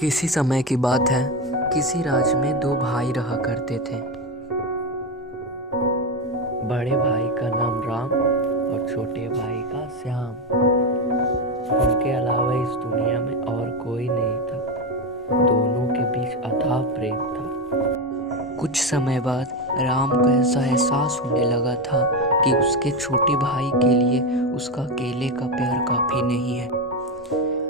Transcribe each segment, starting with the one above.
किसी समय की बात है। किसी राज्य में दो भाई रहा करते थे। बड़े भाई का नाम राम और छोटे भाई का श्याम। उनके अलावा इस दुनिया में और कोई नहीं था। दोनों के बीच अथाह प्रेम था। कुछ समय बाद राम को ऐसा एहसास होने लगा था कि उसके छोटे भाई के लिए उसका अकेले का प्यार काफी नहीं है।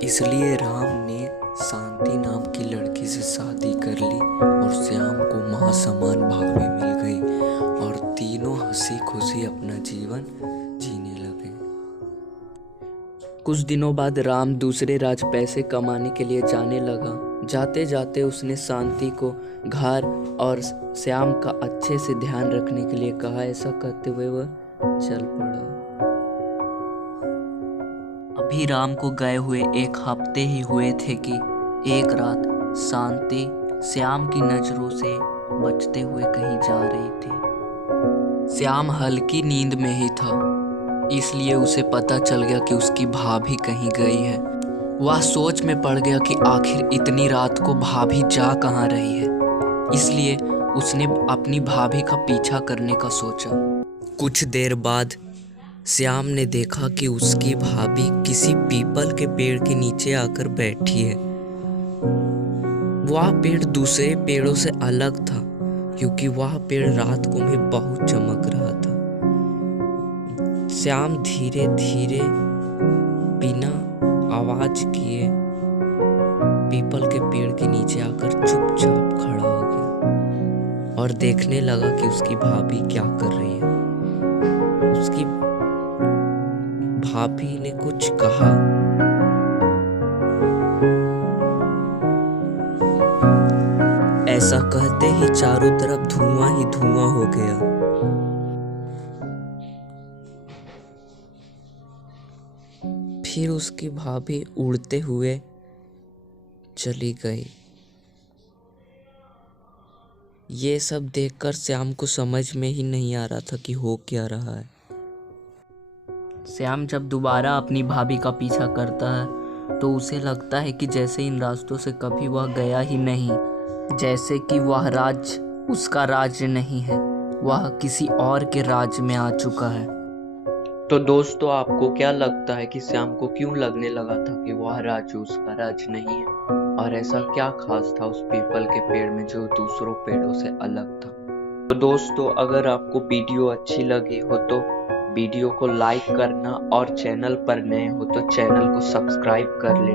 इसलिए राम ने शांति नाम की लड़की से शादी कर ली और श्याम को मां समान भाभी मिल गई और तीनों हंसी खुशी अपना जीवन जीने लगे। कुछ दिनों बाद राम दूसरे राज्य पैसे कमाने के लिए जाने लगा। जाते जाते उसने शांति को घर और श्याम का अच्छे से ध्यान रखने के लिए कहा। ऐसा कहते हुए वह चल पड़ा। अभी राम को गए हुए एक हफ्ते ही हुए थे कि एक रात शांति श्याम की नजरों से बचते हुए कहीं जा रही थी। श्याम हल्की नींद में ही था, इसलिए उसे पता चल गया कि उसकी भाभी कहीं गई है। वह सोच में पड़ गया कि आखिर इतनी रात को भाभी जा कहाँ रही है। इसलिए उसने अपनी भाभी का पीछा करने का सोचा। कुछ देर बाद श्याम ने देखा कि उसकी भाभी किसी पीपल के पेड़ के नीचे आकर बैठी है। वह पेड़ दूसरे पेड़ों से अलग था क्योंकि वह पेड़ रात को में बहुत चमक रहा था। श्याम धीरे धीरे बिना आवाज किए पीपल के पेड़ के नीचे आकर चुपचाप खड़ा हो गया और देखने लगा कि उसकी भाभी क्या कर रही है। उसकी भाभी ने कुछ कहा। ऐसा कहते ही चारों तरफ धुआं ही धुआं हो गया। फिर उसकी भाभी उड़ते हुए चली गई। ये सब देखकर श्याम को समझ में ही नहीं आ रहा था कि हो क्या रहा है। श्याम जब दोबारा अपनी भाभी का पीछा करता है तो उसे लगता है कि जैसे इन रास्तों से कभी वह गया ही नहीं, जैसे कि वह राज्य उसका राज्य नहीं है, वह किसी और के राज्य में आ चुका है। तो दोस्तों, आपको क्या लगता है कि श्याम को क्यों लगने लगा था कि वह राज्य उसका राज्य नहीं है, और ऐसा क्या खास था उस पीपल के पेड़ में जो दूसरों पेड़ों से अलग था? तो दोस्तों, अगर आपको वीडियो अच्छी लगी हो तो वीडियो को लाइक करना और चैनल पर नए हो तो चैनल को सब्सक्राइब कर लेना।